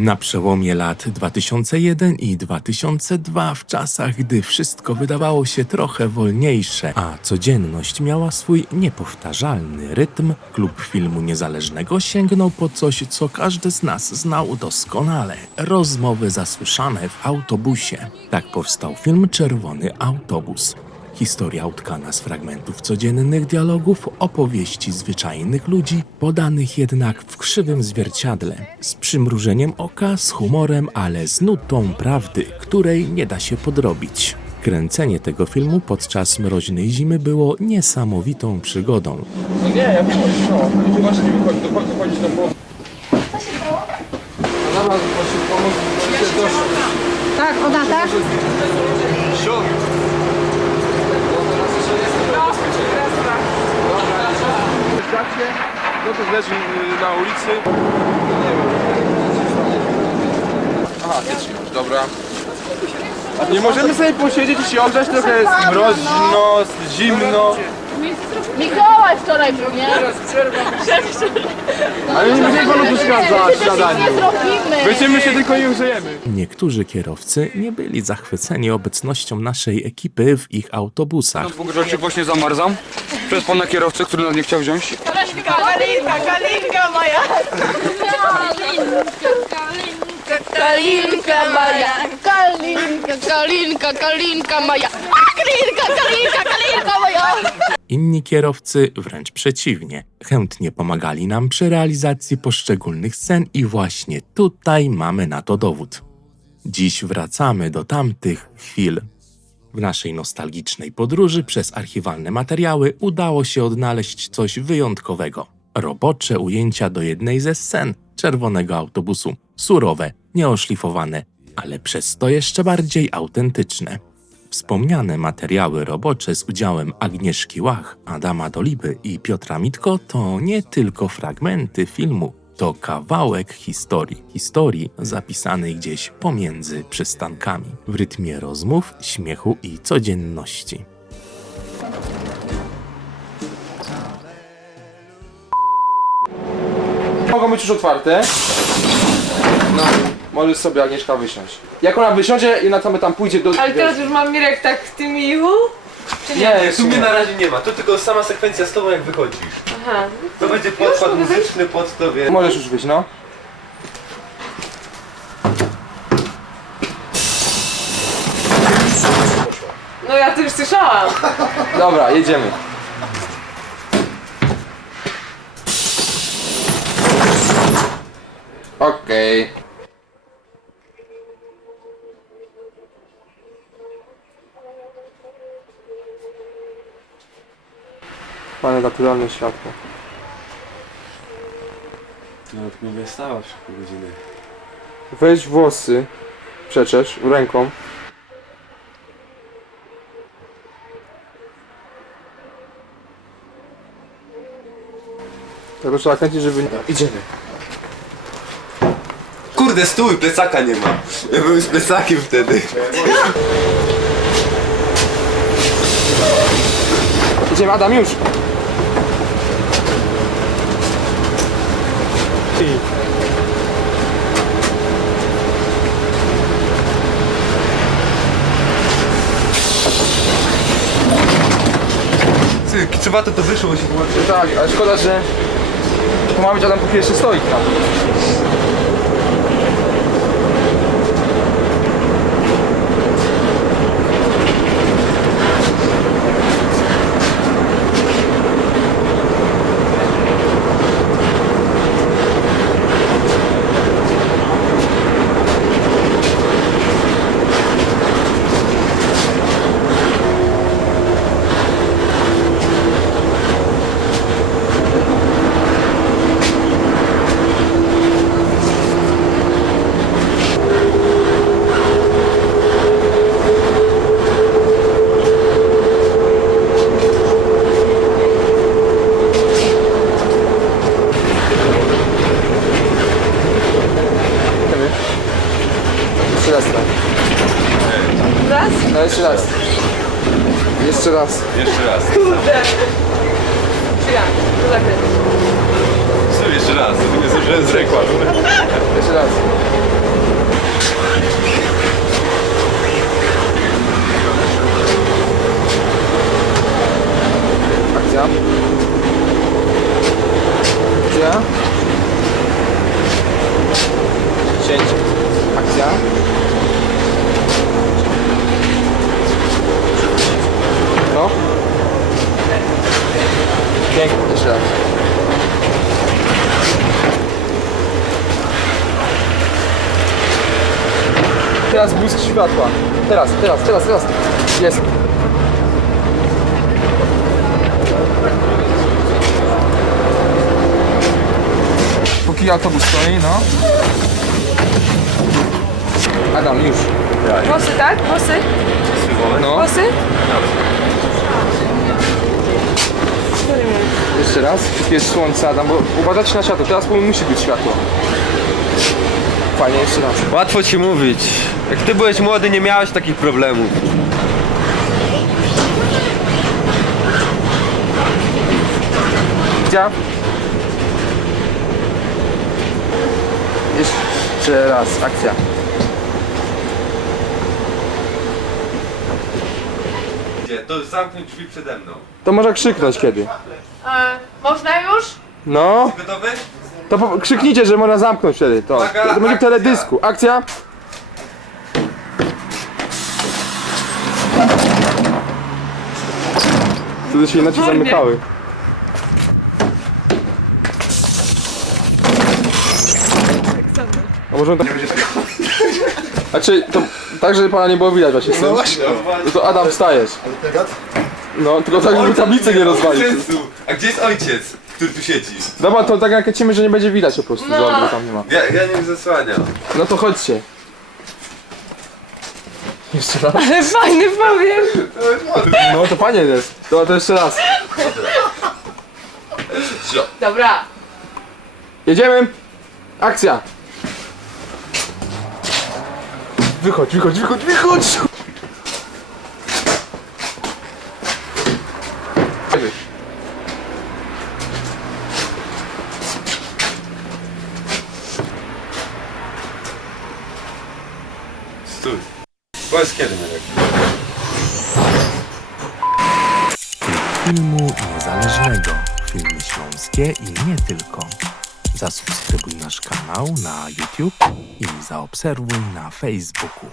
Na przełomie lat 2001 i 2002, w czasach, gdy wszystko wydawało się trochę wolniejsze, a codzienność miała swój niepowtarzalny rytm, klub filmu niezależnego sięgnął po coś, co każdy z nas znał doskonale. Rozmowy zasłyszane w autobusie. Tak powstał film Czerwony autobus. Historia utkana z fragmentów codziennych dialogów, opowieści zwyczajnych ludzi, podanych jednak w krzywym zwierciadle, z przymrużeniem oka, z humorem, ale z nutą prawdy, której nie da się podrobić. Kręcenie tego filmu podczas mroźnej zimy było niesamowitą przygodą. No nie, ja wiem, no. Chyba, że nie wychodzi, dochodzić do połowy. Co się stało? A zaraz właśnie pomóc, bo się doszło. Tak, o datach? No to leży na ulicy. Aha, ty dobra. Nie możemy sobie posiedzieć i się ogrzać, trochę jest mroźno, zimno. Mikołaj wczoraj był, nie? Ale nie będziemy panu przeszkadzać w Nie siadaniu. zrobimy! Będziemy się tylko nie grzejemy. Niektórzy kierowcy nie byli zachwyceni obecnością naszej ekipy w ich autobusach. Pogrzeczek właśnie zamarzam. Przez pana kierowcę, który nas nie chciał wziąć. Kalinka moja! Kalinka moja! Kalinka moja! Kalinka moja! Inni kierowcy wręcz przeciwnie, chętnie pomagali nam przy realizacji poszczególnych scen i właśnie tutaj mamy na to dowód. Dziś wracamy do tamtych chwil. W naszej nostalgicznej podróży przez archiwalne materiały udało się odnaleźć coś wyjątkowego. Robocze ujęcia do jednej ze scen Czerwonego autobusu. Surowe, nieoszlifowane, ale przez to jeszcze bardziej autentyczne. Wspomniane materiały robocze z udziałem Agnieszki Łach, Adama Doliby i Piotra Mitko to nie tylko fragmenty filmu, to kawałek historii. Historii zapisanej gdzieś pomiędzy przystankami, w rytmie rozmów, śmiechu i codzienności. Mogą być już otwarte. No, możesz sobie Agnieszka wysiąść. Jak ona wysiądzie i na co my tam pójdzie do... Ale teraz już mam Mirek tak w tym michu? Nie, Tu mnie na razie nie ma, to tylko sama sekwencja z tobą jak wychodzisz. Aha. To będzie podkład muzyczny pod to, wie. Możesz już wyjść, no. No ja to już słyszałam. Dobra, jedziemy. Okej. Pane naturalne światło. Nawet mówię stała przez pół godziny. Weź włosy, przeczesz ręką. Tego trzeba kręcić, żeby... Idziemy. Kurde, stój, plecaka nie ma. Ja byłem z plecakiem wtedy. Idziemy, Adam, już! Ty, kiczowato to wyszło, bo się było... Tak, ale szkoda, że... To ma być Adam po pierwszy stoik tam. No jeszcze raz. Jeszcze raz. Jeszcze raz. Kurde. Chwila, to zakręć. Jeszcze raz, to nie zdążyłem z ręką. Jeszcze raz. 10. Akcja. No. Pięknie, jeszcze raz. Teraz błysk światła. Teraz. Jest. Póki autobus stoi, no. Adam, już. Włosy, tak? Włosy? No. Włosy? Jeszcze raz. Jest słońce, Adam, bo uważajcie na światło. Teraz musi być światło. Fajnie, jeszcze raz. Łatwo ci mówić. Jak ty byłeś młody, nie miałeś takich problemów. Gdzie? Jeszcze raz, akcja. Gdzie? To zamknąć drzwi przede mną. To może krzyknąć kiedy. Można już? No, Gotowy? to krzyknijcie, że można zamknąć wtedy. To Uwaga, będzie w akcja. teledysku. Akcja. Wtedy się inaczej zamykały. A może on tak... Znaczy, to tak, żeby pana nie było widać właśnie. No właśnie. No to Adam, wstajesz. No, tylko tak, żeby tablicy nie rozwalić. Sensu. A gdzie jest ojciec, który tu siedzi? Dobra, to tak nakręcimy, że nie będzie widać po prostu, że go tam nie ma. Ja nie zasłaniam. No to chodźcie. Jeszcze raz. Ale fajny powiem. No to fajnie jest. Dobra, to jeszcze raz. Dobra. Jedziemy. Akcja. Wychodź. Stój. Powiedz kiedy, Mirek. Filmu niezależnego, filmy śląskie i nie tylko. Zasubskrybuj nasz kanał na YouTube i zaobserwuj na Facebooku.